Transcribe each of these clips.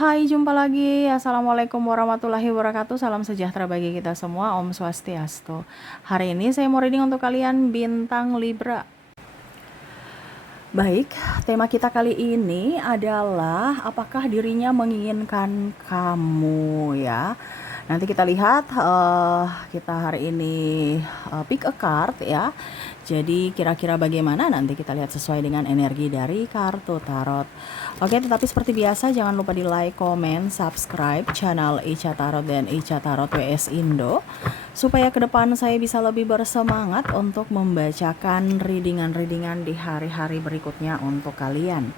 Hai, jumpa lagi. Assalamualaikum warahmatullahi wabarakatuh. Salam sejahtera bagi kita semua. Om Swastiastu. Hari ini saya mau reading untuk kalian bintang Libra. Baik, tema kita kali ini adalah apakah dirinya menginginkan kamu ya. Nanti kita lihat kita hari ini pick a card ya. Jadi kira-kira bagaimana nanti kita lihat sesuai dengan energi dari kartu tarot. Oke, tetapi seperti biasa jangan lupa di like, komen, subscribe channel Ica Tarot dan Ica Tarot WS Indo supaya ke depan saya bisa lebih bersemangat untuk membacakan readingan-readingan di hari-hari berikutnya untuk kalian.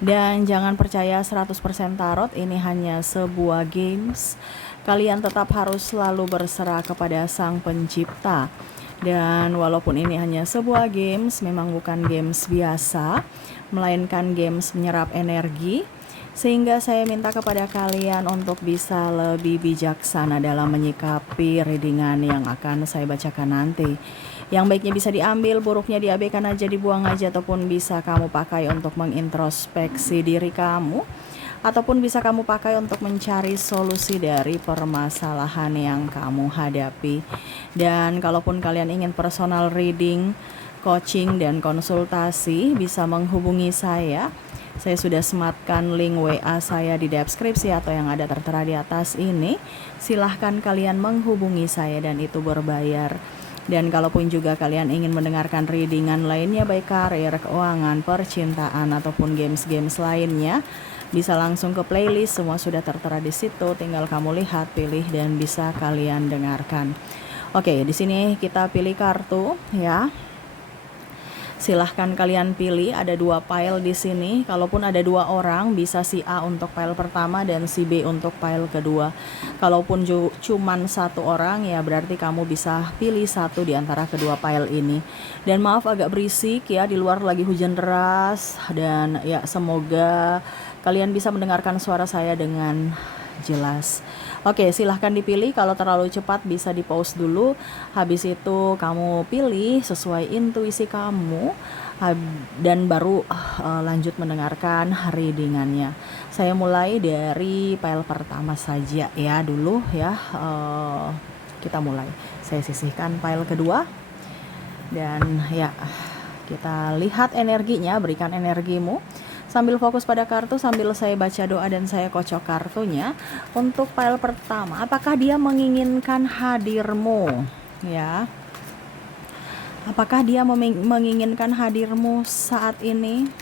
Dan jangan percaya 100% tarot, ini hanya sebuah games. Kalian tetap harus selalu berserah kepada Sang Pencipta. Dan walaupun ini hanya sebuah games, memang bukan games biasa, melainkan games menyerap energi, sehingga saya minta kepada kalian untuk bisa lebih bijaksana dalam menyikapi readingan yang akan saya bacakan nanti. Yang baiknya bisa diambil, buruknya diabaikan aja, dibuang aja, ataupun bisa kamu pakai untuk mengintrospeksi diri kamu, ataupun bisa kamu pakai untuk mencari solusi dari permasalahan yang kamu hadapi. Dan kalaupun kalian ingin personal reading, coaching, dan konsultasi, bisa menghubungi saya. Saya sudah sematkan link WA saya di deskripsi atau yang ada tertera di atas ini. Silahkan kalian menghubungi saya dan itu berbayar. Dan kalaupun juga kalian ingin mendengarkan readingan lainnya, baik karir, keuangan, percintaan, ataupun games-games lainnya, bisa langsung ke playlist, semua sudah tertera di situ. Tinggal kamu lihat, pilih, dan bisa kalian dengarkan. Oke, di sini kita pilih kartu ya. Silahkan kalian pilih, ada 2 pile di sini. Kalaupun ada 2 orang, bisa si A untuk pile pertama dan si B untuk pile kedua. Kalaupun cuman 1 orang, ya berarti kamu bisa pilih 1 di antara kedua pile ini. Dan maaf agak berisik ya, di luar lagi hujan deras. Dan ya semoga kalian bisa mendengarkan suara saya dengan jelas. Oke, silahkan dipilih. Kalau terlalu cepat bisa di pause dulu. Habis itu kamu pilih sesuai intuisi kamu dan baru lanjut mendengarkan readingannya. Saya mulai dari pile pertama saja ya dulu ya. Kita mulai. Saya sisihkan pile kedua dan ya kita lihat energinya. Berikan energimu sambil fokus pada kartu, sambil saya baca doa dan saya kocok kartunya. Untuk pile pertama, apakah dia menginginkan hadirmu? Ya, apakah dia menginginkan hadirmu saat ini?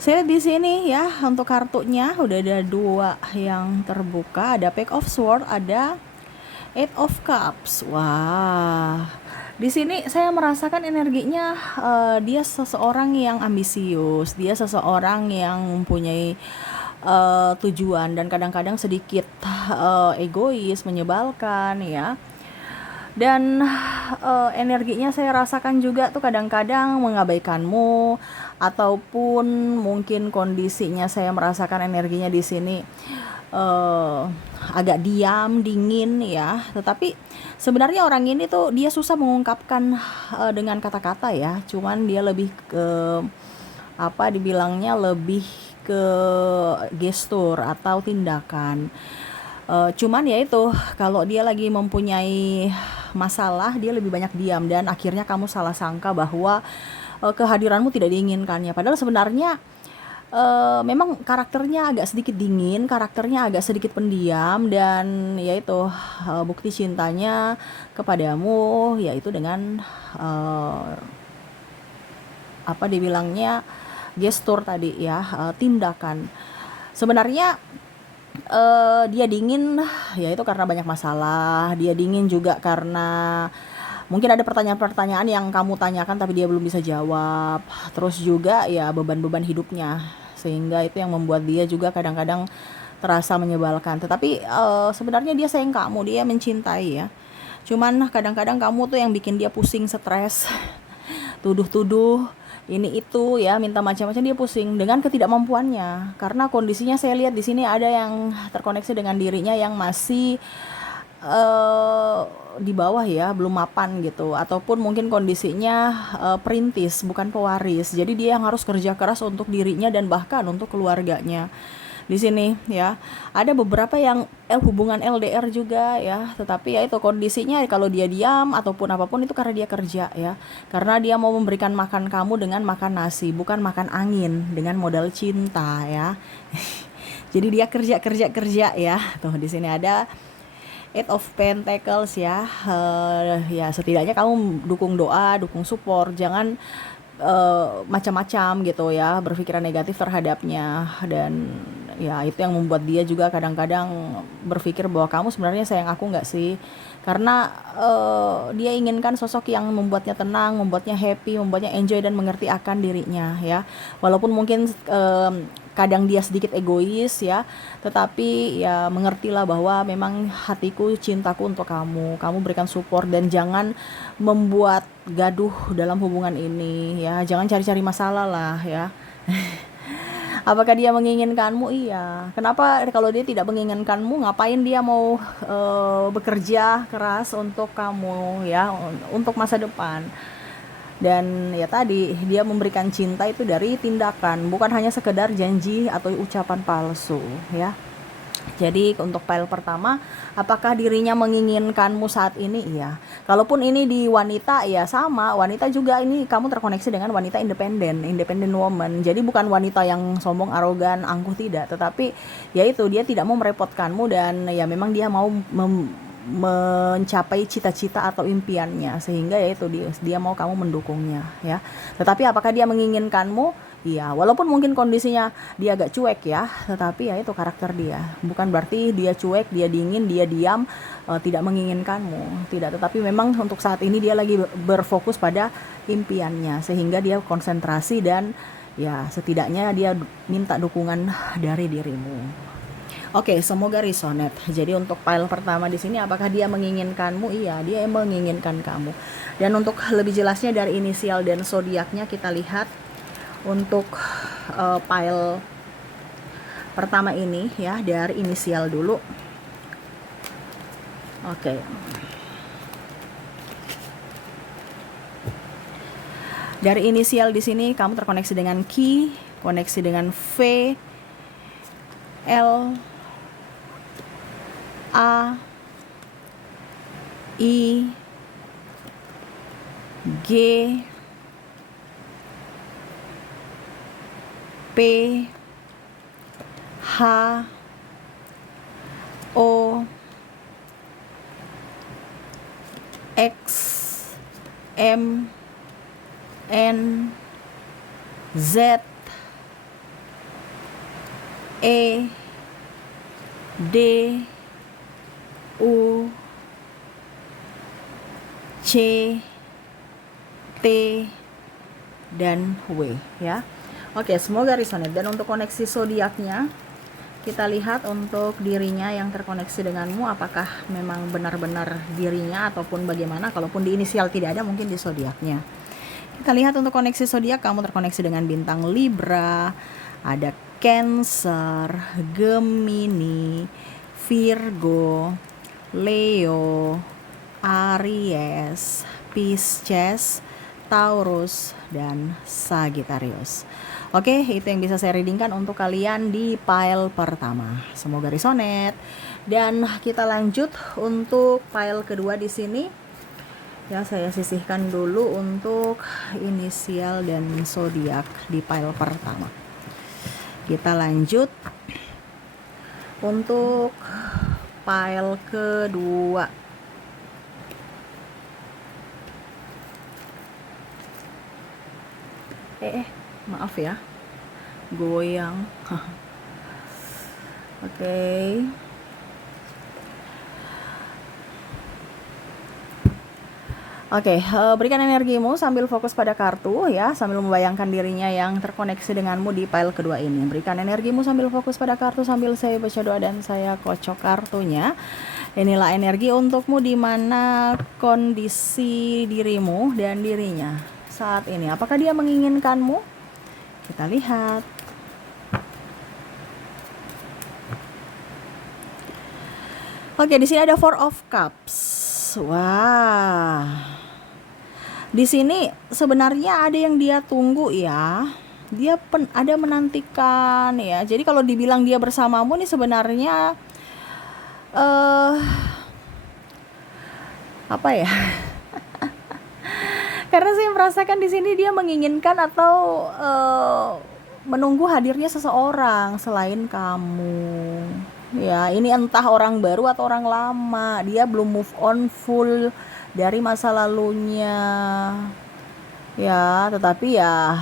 Saya di sini ya, untuk kartunya udah ada 2 yang terbuka, ada Page of Swords, ada Eight of Cups. Wah. Di sini saya merasakan energinya dia seseorang yang ambisius, dia seseorang yang mempunyai tujuan dan kadang-kadang sedikit egois, menyebalkan ya. Dan energinya saya rasakan juga tuh kadang-kadang mengabaikanmu, ataupun mungkin kondisinya saya merasakan energinya di sini agak diam, dingin ya. Tetapi sebenarnya orang ini tuh dia susah mengungkapkan dengan kata-kata ya. Cuman dia lebih ke apa dibilangnya, lebih ke gestur atau tindakan. Cuman ya itu, kalau dia lagi mempunyai masalah, dia lebih banyak diam dan akhirnya kamu salah sangka bahwa kehadiranmu tidak diinginkannya. Padahal sebenarnya memang karakternya agak sedikit dingin, karakternya agak sedikit pendiam, dan yaitu bukti cintanya kepadamu yaitu dengan apa dibilangnya, gestur tadi ya, tindakan. Sebenarnya dia dingin yaitu karena banyak masalah, dia dingin juga karena mungkin ada pertanyaan-pertanyaan yang kamu tanyakan tapi dia belum bisa jawab. Terus juga ya beban-beban hidupnya, sehingga itu yang membuat dia juga kadang-kadang terasa menyebalkan. Tetapi sebenarnya dia sayang kamu, dia mencintai ya. Cuman kadang-kadang kamu tuh yang bikin dia pusing, stres, tuduh-tuduh ini itu ya, minta macam-macam, dia pusing dengan ketidakmampuannya. Karena kondisinya saya lihat di sini ada yang terkoneksi dengan dirinya yang masih di bawah ya, belum mapan gitu, ataupun mungkin kondisinya perintis bukan pewaris. Jadi dia yang harus kerja keras untuk dirinya dan bahkan untuk keluarganya. di sini ya. Ada beberapa yang hubungan LDR juga ya, tetapi ya itu kondisinya kalau dia diam ataupun apapun itu karena dia kerja ya. Karena dia mau memberikan makan kamu dengan makan nasi, bukan makan angin dengan modal cinta ya. Jadi dia kerja kerja kerja ya. Tuh di sini ada Eight of Pentacles ya. Ya setidaknya kamu dukung doa, dukung support, jangan macam-macam gitu ya, berpikiran negatif terhadapnya. Dan ya itu yang membuat dia juga kadang-kadang berpikir bahwa kamu sebenarnya sayang aku nggak sih, karena dia inginkan sosok yang membuatnya tenang, membuatnya happy, membuatnya enjoy dan mengerti akan dirinya ya. Walaupun mungkin kadang dia sedikit egois ya, tetapi ya mengertilah bahwa memang hatiku, cintaku untuk kamu, kamu berikan support dan jangan membuat gaduh dalam hubungan ini ya, jangan cari-cari masalah lah ya. Apakah dia menginginkanmu? Iya. Kenapa kalau dia tidak menginginkanmu, ngapain dia mau bekerja keras untuk kamu ya, untuk masa depan? Dan ya tadi dia memberikan cinta itu dari tindakan, bukan hanya sekedar janji atau ucapan palsu ya. Jadi untuk pile pertama, apakah dirinya menginginkanmu saat ini? Iya. Kalaupun ini di wanita ya sama, wanita juga ini kamu terkoneksi dengan wanita independent woman. Jadi bukan wanita yang sombong, arogan, angkuh, tidak, tetapi ya itu dia tidak mau merepotkanmu dan ya memang dia mau mencapai cita-cita atau impiannya, sehingga ya itu dia mau kamu mendukungnya ya. Tetapi apakah dia menginginkanmu? Iya, walaupun mungkin kondisinya dia agak cuek ya, tetapi ya itu karakter dia. Bukan berarti dia cuek, dia dingin, dia diam, tidak menginginkanmu, tidak. Tetapi memang untuk saat ini dia lagi berfokus pada impiannya, sehingga dia konsentrasi dan ya setidaknya dia minta dukungan dari dirimu. Oke, semoga resonate. Jadi untuk pile pertama di sini, apakah dia menginginkanmu? Iya, dia menginginkan kamu. Dan untuk lebih jelasnya dari inisial dan zodiaknya kita lihat untuk pile pertama ini ya, dari inisial dulu. Oke. Dari inisial di sini kamu terkoneksi dengan Q, koneksi dengan V, L, A, I, G, P, H, O, X, M, N, Z, E, D, U, C, T, dan W ya. Oke, semoga resonate. Dan untuk koneksi zodiaknya kita lihat untuk dirinya yang terkoneksi denganmu, apakah memang benar-benar dirinya ataupun bagaimana. Kalaupun di inisial tidak ada, mungkin di zodiaknya. Kita lihat untuk koneksi zodiak, kamu terkoneksi dengan bintang Libra, ada Cancer, Gemini, Virgo, Leo, Aries, Pisces, Taurus, dan Sagittarius. Oke, itu yang bisa saya readingkan untuk kalian di pile pertama. Semoga resonate. Dan kita lanjut untuk pile kedua di sini. Ya, saya sisihkan dulu untuk inisial dan zodiak di pile pertama. Kita lanjut untuk pile kedua. Maaf ya, goyang. Oke. Oke, berikan energimu sambil fokus pada kartu ya, sambil membayangkan dirinya yang terkoneksi denganmu di pile kedua ini. Berikan energimu sambil fokus pada kartu sambil saya baca doa dan saya kocok kartunya. Inilah energi untukmu di mana kondisi dirimu dan dirinya saat ini. Apakah dia menginginkanmu? Kita lihat. Oke, di sini ada Four of Cups. Wah. Di sini sebenarnya ada yang dia tunggu ya. Dia ada menantikan ya. Jadi kalau dibilang dia bersamamu nih sebenarnya eh apa ya? Karena saya merasakan di sini dia menginginkan atau menunggu hadirnya seseorang selain kamu. Ya, ini entah orang baru atau orang lama. Dia belum move on full dari masa lalunya. Ya, tetapi ya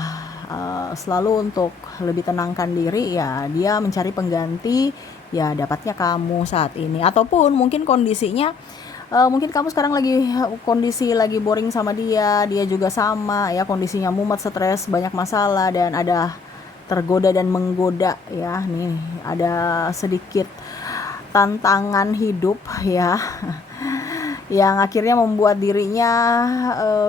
selalu untuk lebih tenangkan diri ya, dia mencari pengganti, ya dapatnya kamu saat ini. Ataupun mungkin kondisinya mungkin kamu sekarang lagi kondisi lagi boring sama dia, dia juga sama ya, kondisinya mumet, stres, banyak masalah dan ada tergoda dan menggoda ya. Nih, ada sedikit tantangan hidup ya yang akhirnya membuat dirinya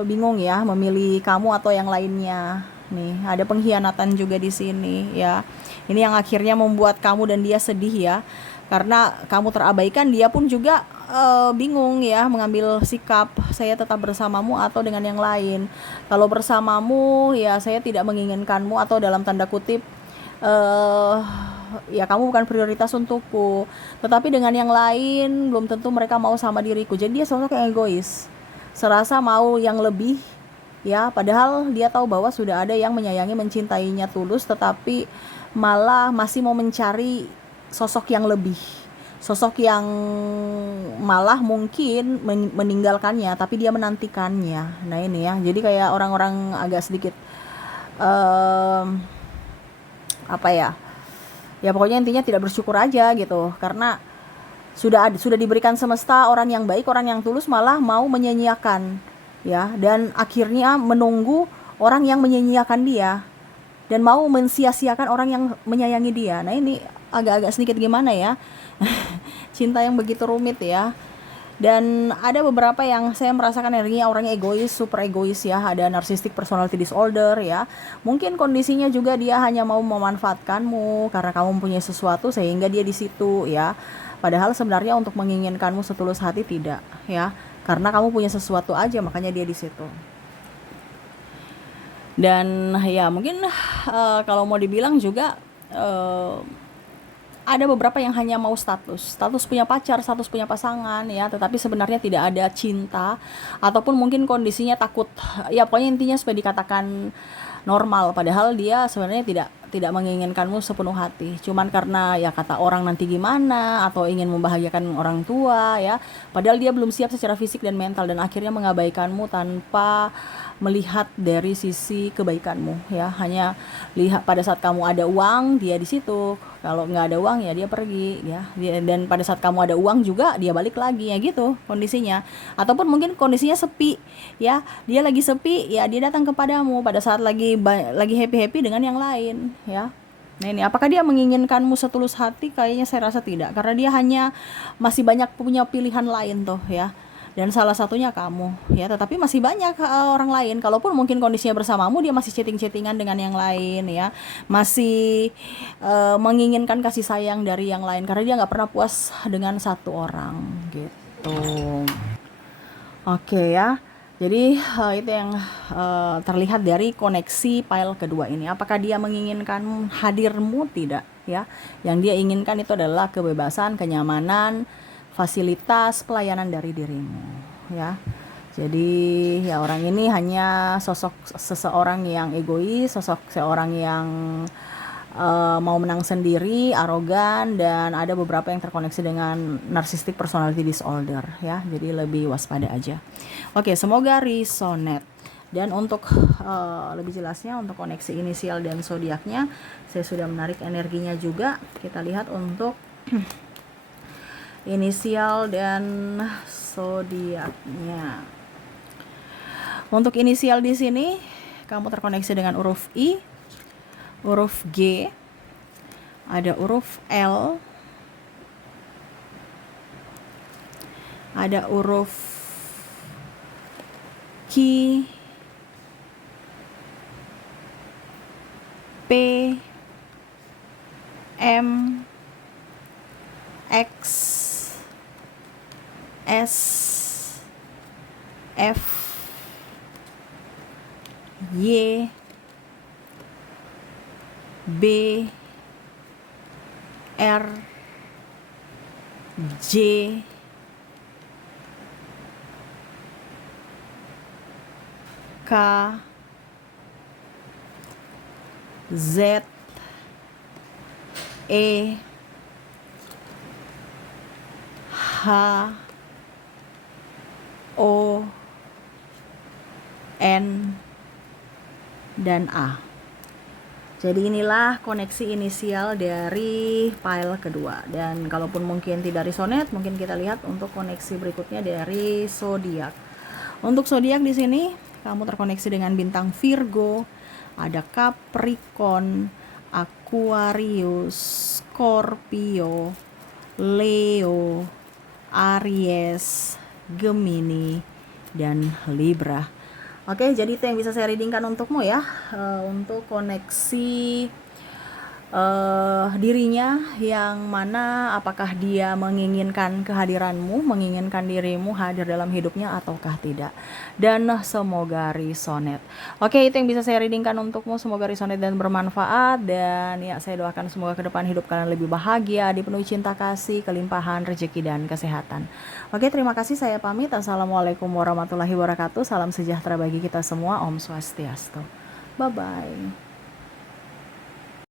bingung ya memilih kamu atau yang lainnya. Nih, ada pengkhianatan juga di sini ya. Ini yang akhirnya membuat kamu dan dia sedih ya. Karena kamu terabaikan, dia pun juga bingung ya mengambil sikap, saya tetap bersamamu atau dengan yang lain. Kalau bersamamu ya saya tidak menginginkanmu atau dalam tanda kutip eh ya kamu bukan prioritas untukku, tetapi dengan yang lain belum tentu mereka mau sama diriku. Jadi dia sosok yang egois, serasa mau yang lebih ya, padahal dia tahu bahwa sudah ada yang menyayangi, mencintainya tulus, tetapi malah masih mau mencari sosok yang lebih, sosok yang malah mungkin meninggalkannya tapi dia menantikannya. Nah ini ya, jadi kayak orang-orang agak sedikit um, apa ya, ya pokoknya intinya tidak bersyukur aja gitu, karena sudah diberikan semesta orang yang baik, orang yang tulus, malah mau menyia-nyiakan ya, dan akhirnya menunggu orang yang menyia-nyiakan dia dan mau mensia-siakan orang yang menyayangi dia. Nah ini agak-agak sedikit gimana ya, cinta yang begitu rumit ya. Dan ada beberapa yang saya merasakan energinya orangnya egois, super egois ya, ada narcissistic personality disorder ya. Mungkin kondisinya juga dia hanya mau memanfaatkanmu karena kamu mempunyai sesuatu sehingga dia di situ ya. Padahal sebenarnya untuk menginginkanmu setulus hati tidak ya. Karena kamu punya sesuatu aja makanya dia di situ. Dan ya mungkin kalau mau dibilang juga ada beberapa yang hanya mau status punya pacar, status punya pasangan ya, tetapi sebenarnya tidak ada cinta, ataupun mungkin kondisinya takut ya, pokoknya intinya supaya dikatakan normal, padahal dia sebenarnya tidak menginginkanmu sepenuh hati, cuman karena ya kata orang nanti gimana, atau ingin membahagiakan orang tua ya, padahal dia belum siap secara fisik dan mental, dan akhirnya mengabaikanmu tanpa melihat dari sisi kebaikanmu ya, hanya lihat pada saat kamu ada uang dia di situ, kalau nggak ada uang ya dia pergi ya, dan pada saat kamu ada uang juga dia balik lagi ya, gitu kondisinya. Ataupun mungkin kondisinya sepi ya, dia lagi sepi ya, dia datang kepadamu pada saat lagi happy dengan yang lain ya. Nah ini, apakah dia menginginkanmu setulus hati? Kayaknya saya rasa tidak, karena dia hanya masih banyak punya pilihan lain tuh ya, dan salah satunya kamu ya, tetapi masih banyak orang lain. Kalaupun mungkin kondisinya bersamamu, dia masih chatting-chattingan dengan yang lain ya, masih menginginkan kasih sayang dari yang lain, karena dia nggak pernah puas dengan satu orang gitu. Oke ya, jadi itu yang terlihat dari koneksi file kedua ini. Apakah dia menginginkan hadirmu? Tidak ya. Yang dia inginkan itu adalah kebebasan, kenyamanan, fasilitas, pelayanan dari dirimu ya. Jadi ya, orang ini hanya sosok seseorang yang egois, sosok seorang yang mau menang sendiri, arogan, dan ada beberapa yang terkoneksi dengan narcissistic personality disorder ya. Jadi lebih waspada aja. Oke, semoga resonate. Dan untuk lebih jelasnya untuk koneksi inisial dan zodiaknya, saya sudah menarik energinya juga. Kita lihat untuk inisial dan zodiaknya. Untuk inisial di sini kamu terkoneksi dengan huruf I, huruf G, ada huruf L, ada huruf Q, P, M, X, S, F, Y, B, R, J, K, Z, E, H, O, N, dan A. Jadi inilah koneksi inisial dari file kedua. Dan kalaupun mungkin tidak resonet, mungkin kita lihat untuk koneksi berikutnya dari zodiak. Untuk zodiak di sini kamu terkoneksi dengan bintang Virgo, ada Capricorn, Aquarius, Scorpio, Leo, Aries, Gemini, dan Libra. Oke, jadi itu yang bisa saya readingkan untukmu ya, untuk koneksi dirinya yang mana apakah dia menginginkan kehadiranmu, menginginkan dirimu hadir dalam hidupnya ataukah tidak. Dan semoga resonet. Oke, itu yang bisa saya readingkan untukmu. Semoga resonet dan bermanfaat. Dan ya, saya doakan semoga ke depan hidup kalian lebih bahagia, dipenuhi cinta kasih, kelimpahan, rezeki, dan kesehatan. Oke, terima kasih, saya pamit. Assalamualaikum warahmatullahi wabarakatuh. Salam sejahtera bagi kita semua. Om Swastiastu. Bye-bye.